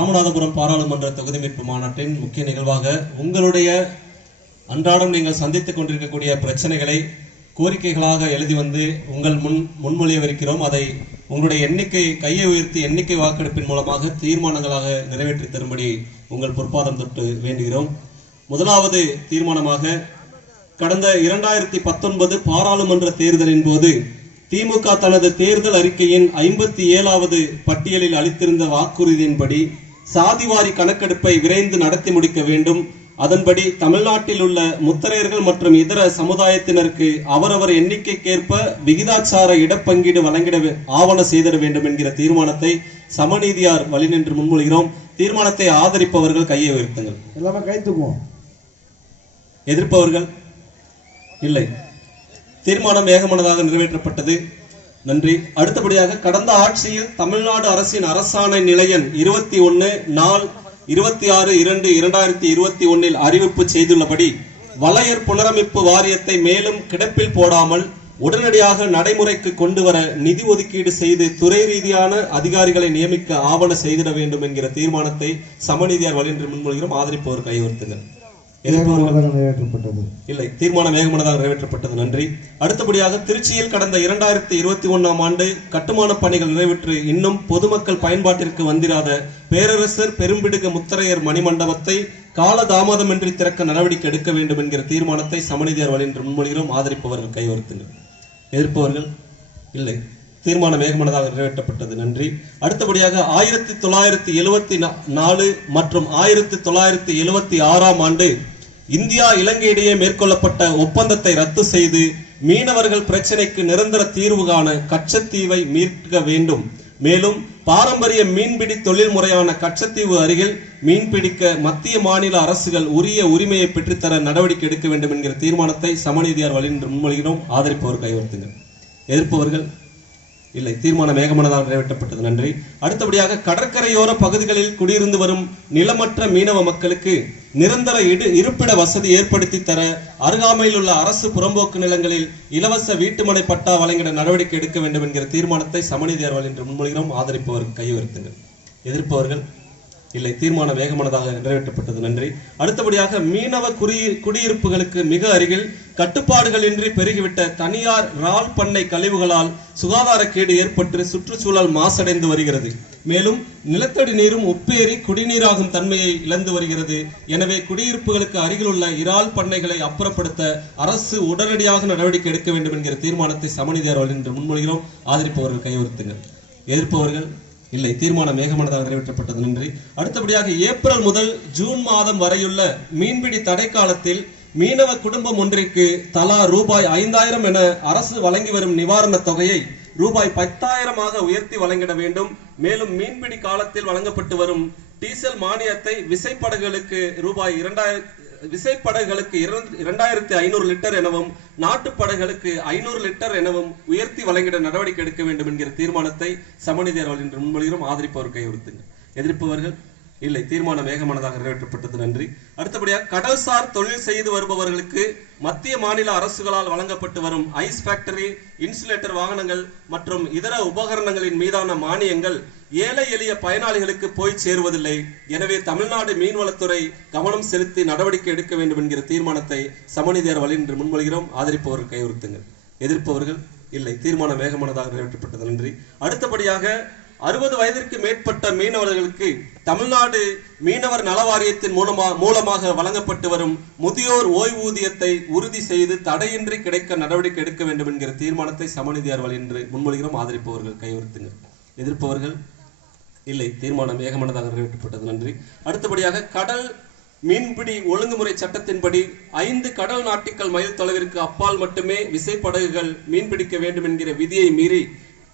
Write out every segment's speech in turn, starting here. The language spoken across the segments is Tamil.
ராமநாதபுரம் பாராளுமன்ற தொகுதி மீட்பு மாநாட்டின் முக்கிய நிகழ்வாக உங்களுடைய அன்றாடம் நீங்கள் சந்தித்துக் கொண்டிருக்கக்கூடிய பிரச்சனைகளை கோரிக்கைகளாக எழுதி வந்து உங்கள் முன்மொழியவிருக்கிறோம். அதை உங்களுடைய கையை உயர்த்தி எண்ணிக்கை வாக்கெடுப்பின் மூலமாக தீர்மானங்களாக நிறைவேற்றி தரும்படி உங்கள் பொற்பாதம் தொட்டு வேண்டுகிறோம். முதலாவது தீர்மானமாக, கடந்த 2019 பாராளுமன்ற தேர்தலின் போது திமுக தனது தேர்தல் அறிக்கையின் 57வது பட்டியலில் அளித்திருந்த வாக்குறுதியின்படி சாதிவாரி கணக்கெடுப்பை விரைந்து நடத்தி முடிக்க வேண்டும். அதன்படி தமிழ்நாட்டில் உள்ள முத்தரையர்கள் மற்றும் இதர சமுதாயத்தினருக்கு அவரவர் எண்ணிக்கைக்கேற்ப விகிதாச்சார இடப்பங்கீடு வழங்கிட ஆவண செய்திட வேண்டும் என்கிற தீர்மானத்தை சமநீதியார் வழி நின்று முன்மொழிகிறோம். தீர்மானத்தை ஆதரிப்பவர்கள் கையை உயர்த்துங்கள். எல்லாமே கை தூக்குவோம். எதிர்ப்பவர்கள் இல்லை. தீர்மானம் ஏகமனதாக நிறைவேற்றப்பட்டது. நன்றி. அடுத்தபடியாக, கடந்த ஆட்சியில் தமிழ்நாடு அரசின் அரசாணை நிலையன் 21 நாள் 26/2/2021 அறிவிப்பு செய்துள்ளபடி வலையர் புனரமைப்பு வாரியத்தை மேலும் கிடப்பில் போடாமல் உடனடியாக நடைமுறைக்கு கொண்டு வர நிதி ஒதுக்கீடு செய்து துறை ரீதியான அதிகாரிகளை நியமிக்க ஆவண செய்திட வேண்டும் என்கிற தீர்மானத்தை சமநீதியார் வழி என்று முன்மொழிகிறோம். ஆதரிப்பவர் கையெழுத்துங்கள். இல்லை. தீர்மானம் ஏகமனதாக நிறைவேற்றப்பட்டது. நன்றி. அடுத்தபடியாக, திருச்சியில் கடந்த 2021 ஆண்டு கட்டுமான பணிகள் நிறைவேற்று இன்னும் பொதுமக்கள் பயன்பாட்டிற்கு வந்திராத பேரரசர் பெரும்பிடுக முத்தரையர் மணிமண்டபத்தை காலதாமதமின்றி திறக்க நடவடிக்கை எடுக்க வேண்டும் என்கிற தீர்மானத்தை சமநீதியார் வழி என்று முன்மொழிகிறோம். ஆதரிப்பவர்கள் கைவர்த்துங்கள். எதிர்ப்பவர்கள் இல்லை. தீர்மானம் ஏகமனதாக நிறைவேற்றப்பட்டது. நன்றி. அடுத்தபடியாக, 1974 மற்றும் 1976 ஆண்டு இந்தியா இலங்கை இடையே மேற்கொள்ளப்பட்ட ஒப்பந்தத்தை ரத்து செய்து மீனவர்கள் பிரச்சினைக்கு நிரந்தர தீர்வு காண கச்சத்தீவை மீட்க வேண்டும். மேலும் பாரம்பரிய மீன்பிடி தொழில் முறையான கச்சத்தீவு அருகில் மீன்பிடிக்க மத்திய மாநில அரசுகள் உரிய உரிமையை பெற்றுத்தர நடவடிக்கை எடுக்க வேண்டும் என்கிற தீர்மானத்தை சமநீதியார் வழி என்று முன்மொழிகிறோம். ஆதரிப்பவர் கைவர்த்துங்கள். எதிர்ப்பவர்கள் இல்லை. தீர்மானம் ஏகமனதாக நிறைவேற்றப்பட்டது. நன்றி. அடுத்தபடியாக, கடற்கரையோர பகுதிகளில் குடியிருந்து வரும் நிலமற்ற மீனவ மக்களுக்கு நிரந்தர இருப்பிட வசதி ஏற்படுத்தி தர அருகாமையில் உள்ள அரசு புறம்போக்கு நிலங்களில் இலவச வீட்டுமனை பட்டா வழங்கிட நடவடிக்கை எடுக்க வேண்டும் என்கிற தீர்மானத்தை சமநீதியார் வழி என்று முன்மொழிகிறோம். ஆதரிப்பவர் கையுயர்த்துங்கள். எதிர்ப்பவர்கள் இல்லை. தீர்மானம் வேகமானதாக நிறைவேற்றப்பட்டது. நன்றி. அடுத்தபடியாக, மீனவ குடியிருப்புகளுக்கு மிக அருகில் கட்டுப்பாடுகள் இன்றி பெருகிவிட்ட தனியார் இறால் பண்ணை கழிவுகளால் சுகாதாரக்கேடு ஏற்பட்டு சுற்றுச்சூழல் மாசடைந்து வருகிறது. மேலும் நிலத்தடி நீரும் உப்பேறி குடிநீராகும் தன்மையை இழந்து வருகிறது. எனவே குடியிருப்புகளுக்கு அருகில் உள்ள இறால் பண்ணைகளை அப்புறப்படுத்த அரசு உடனடியாக நடவடிக்கை எடுக்க வேண்டும் என்கிற தீர்மானத்தை சமநீதியார் வழி என்று முன்மொழிகிறோம். ஆதரிப்பவர்கள் கையெழுத்துங்கள். எதிர்ப்பவர்கள் இல்லை. தீர்மானம் ஏகமனதாக நிறைவேற்றப்பட்டது. நன்றி. அடுத்தபடியாக, ஏப்ரல் முதல் ஜூன் மாதம் வரையுள்ள மீன்பிடி தடை காலத்தில் மீனவ குடும்பம் ஒன்றிற்கு தலா ரூபாய் 5000 என அரசு வழங்கி வரும் நிவாரண தொகையை ரூபாய் 10,000 உயர்த்தி வழங்கிட வேண்டும். மேலும் மீன்பிடி காலத்தில் வழங்கப்பட்டு வரும் டீசல் மானியத்தை விசைப்படகுகளுக்கு 2500 லிட்டர் எனவும் நாட்டுப்படகுகளுக்கு 500 லிட்டர் எனவும் உயர்த்தி வழங்கிட நடவடிக்கை எடுக்க வேண்டும் என்கிற தீர்மானத்தை சமநீதியார் வழி என்று முன்மொழிகிறோம். ஆதரிப்பவர் கையெழுத்துங்கள். எதிர்ப்பவர்கள் இல்லை. தீர்மானம் ஏகமனதாக நிறைவேற்றப்பட்டது. நன்றி. அடுத்தபடியாக, கடல்சார் தொழில் செய்து வருபவர்களுக்கு மத்திய மாநில அரசுகளால் வழங்கப்பட்டு வரும் ஐஸ் ஃபேக்டரி, இன்சுலேட்டர் வாகனங்கள் மற்றும் இதர உபகரணங்களின் மீதான மானியங்கள் ஏழை எளிய பயனாளிகளுக்கு போய் சேருவதில்லை. எனவே தமிழ்நாடு மீன்வளத்துறை கவனம் செலுத்தி நடவடிக்கை எடுக்க வேண்டும் என்கிற தீர்மானத்தை சமநீதியார் வழி என்று முன்மொழிகிறோம். ஆதரிப்பவர்கள் கையெழுத்துங்கள். எதிர்ப்பவர்கள் இல்லை. தீர்மானம் வேகமானதாக நிறைவேற்றப்பட்டது. நன்றி. அடுத்தபடியாக, 60 வயதிற்கு மேற்பட்ட மீனவர்களுக்கு தமிழ்நாடு மீனவர் நல வாரியத்தின் மூலமாக வழங்கப்பட்டு வரும் முதியோர் ஓய்வூதியத்தை உறுதி செய்து தடையின்றி கிடைக்க நடவடிக்கை எடுக்க வேண்டும் என்கிற தீர்மானத்தை சமநீதியார் வழி என்று முன்மொழிகிறோம். ஆதரிப்பவர்கள் கையெழுத்துங்கள். எதிர்ப்பவர்கள் இல்லை. தீர்மானம் ஏகமனதாக நிறைவேற்றப்பட்டது. நன்றி. அடுத்தபடியாக, கடல் மீன்பிடி ஒழுங்குமுறை சட்டத்தின்படி 5 கடல் நாட்டிக்கல் மைல் தொலைவிற்கு அப்பால் மட்டுமே விசைப்படகுகள் மீன்பிடிக்க வேண்டும் என்கிற விதியை மீறி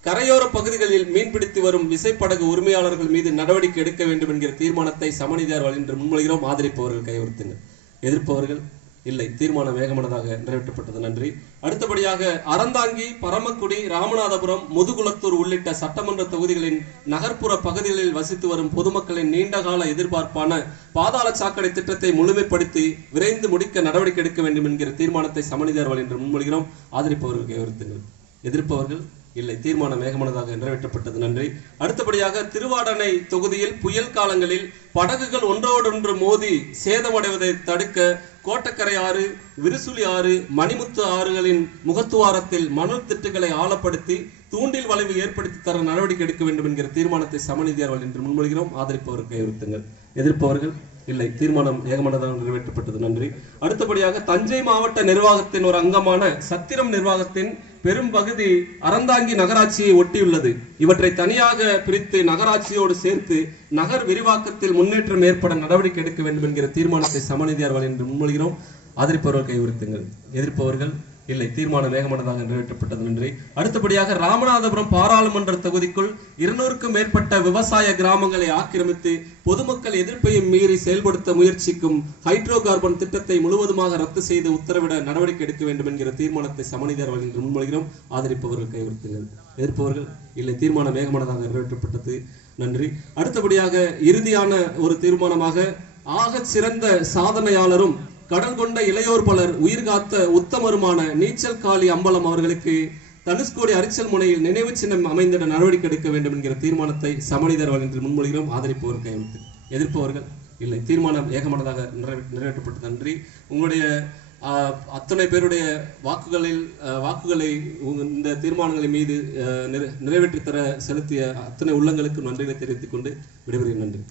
கரையோர பகுதிகளில் மீன்பிடித்து வரும் விசைப்படகு உரிமையாளர்கள் மீது நடவடிக்கை எடுக்க வேண்டும் என்கிற தீர்மானத்தை சமநீதியார் வழி என்று முன்மொழிகிறோம். ஆதரிப்பவர்கள் கையெழுத்துங்கள். எதிர்ப்பவர்கள் இல்லை. தீர்மானம் வேகமானதாக நிறைவேற்றப்பட்டது. நன்றி. அடுத்தபடியாக, அறந்தாங்கி, பரமக்குடி, ராமநாதபுரம், முதுகுளத்தூர் உள்ளிட்ட சட்டமன்ற தொகுதிகளின் நகர்ப்புற பகுதிகளில் வசித்து வரும் பொதுமக்களின் நீண்டகால எதிர்பார்ப்பான பாதாள சாக்கடை திட்டத்தை முழுமைப்படுத்தி விரைந்து முடிக்க நடவடிக்கை எடுக்க வேண்டும் என்கிற தீர்மானத்தை சமநீதியார் வழி என்று முன்மொழிகிறோம். ஆதரிப்பவர்கள் கையெழுத்துங்கள். எதிர்ப்பவர்கள் இல்லை. தீர்மானம் ஏகமனதாக நிறைவேற்றப்பட்டது. நன்றி. அடுத்தபடியாக திருவாடனை தொகுதியில் புயல் காலங்களில் படகுகள் ஒன்றோடொன்று மோதி சேதமடைவதை தடுக்க கோட்டக்கரை ஆறு, விரிசுலி ஆறு, மணிமுத்து ஆறுகளின் முகத்துவாரத்தில் மணல் திட்டுகளை ஆழப்படுத்தி தூண்டில் வளைவு ஏற்படுத்தி தர நடவடிக்கை எடுக்க வேண்டும் என்கிற தீர்மானத்தை சமநிதியாளர்கள் என்று முன்மொழிகிறோம். ஆதரிப்பவர்கள் கையெழுத்துங்கள். எதிர்ப்பவர்கள் இல்லை. தீர்மானம் ஏகமனதாக நிறைவேற்றப்பட்டது. நன்றி. அடுத்தபடியாக தஞ்சை மாவட்ட நிர்வாகத்தின் ஒரு அங்கமான சத்திரம் நிர்வாகத்தின் பெரும் பகுதி அறந்தாங்கி நகராட்சியை ஒட்டியுள்ளது. இவற்றை தனியாக பிரித்து நகராட்சியோடு சேர்த்து நகர் விரிவாக்கத்தில் முன்னேற்றம் ஏற்பட நடவடிக்கை எடுக்க வேண்டும் என்கிற தீர்மானத்தை சமநிதியாளர்கள் என்று முன்மொழிகிறோம். ஆதரிப்பவர்கள் கைவிடுத்துங்கள். எதிர்ப்பவர்கள் இல்லை. தீர்மானம் வேகமானதாக நிறைவேற்றப்பட்டது. நன்றி. அடுத்தபடியாக ராமநாதபுரம் பாராளுமன்ற தொகுதிக்குள் 200க்கும் மேற்பட்ட விவசாய கிராமங்களை ஆக்கிரமித்து பொதுமக்கள் எதிர்ப்பையும் மீறி செயல்படுத்த முயற்சிக்கும் ஹைட்ரோ கார்பன் திட்டத்தை முழுவதுமாக ரத்து செய்து உத்தரவிட நடவடிக்கை எடுக்க வேண்டும் என்கிற தீர்மானத்தை சமநிதியாளர்கள் என்று முன்மொழிகிறோம். ஆதரிப்பவர்கள் கைவிடுத்துங்கள். எதிர்ப்பவர்கள் இல்லை. தீர்மானம் வேகமானதாக நிறைவேற்றப்பட்டது. நன்றி. அடுத்தபடியாக இறுதியான ஒரு தீர்மானமாக ஆகச் சிறந்த சாதனையாளரும் கடல் கொண்ட இளையோர் பலர் உயிர்காத்த உத்தமருமான நீச்சல் காளி அம்பலம் அவர்களுக்கு தனுஷ்கோடி அரிச்சல் முனையில் நினைவு சின்னம் அமைந்திட நடவடிக்கை எடுக்க வேண்டும் என்கிற தீர்மானத்தை சமநிதியாளர்கள் என்று முன்மொழிகிறோம். ஆதரிப்பவர் கைவிட்டு. எதிர்ப்பவர்கள் இல்லை. தீர்மானம் ஏகமனதாக நிறைவேற்றப்பட்டது. நன்றி. உங்களுடைய அத்தனை பேருடைய வாக்குகளை இந்த தீர்மானங்களின் மீது நிறைவேற்றி தர செலுத்திய அத்தனை உள்ளங்களுக்கு நன்றிகளை தெரிவித்துக் கொண்டு விடைபெறுகிறேன். நன்றி.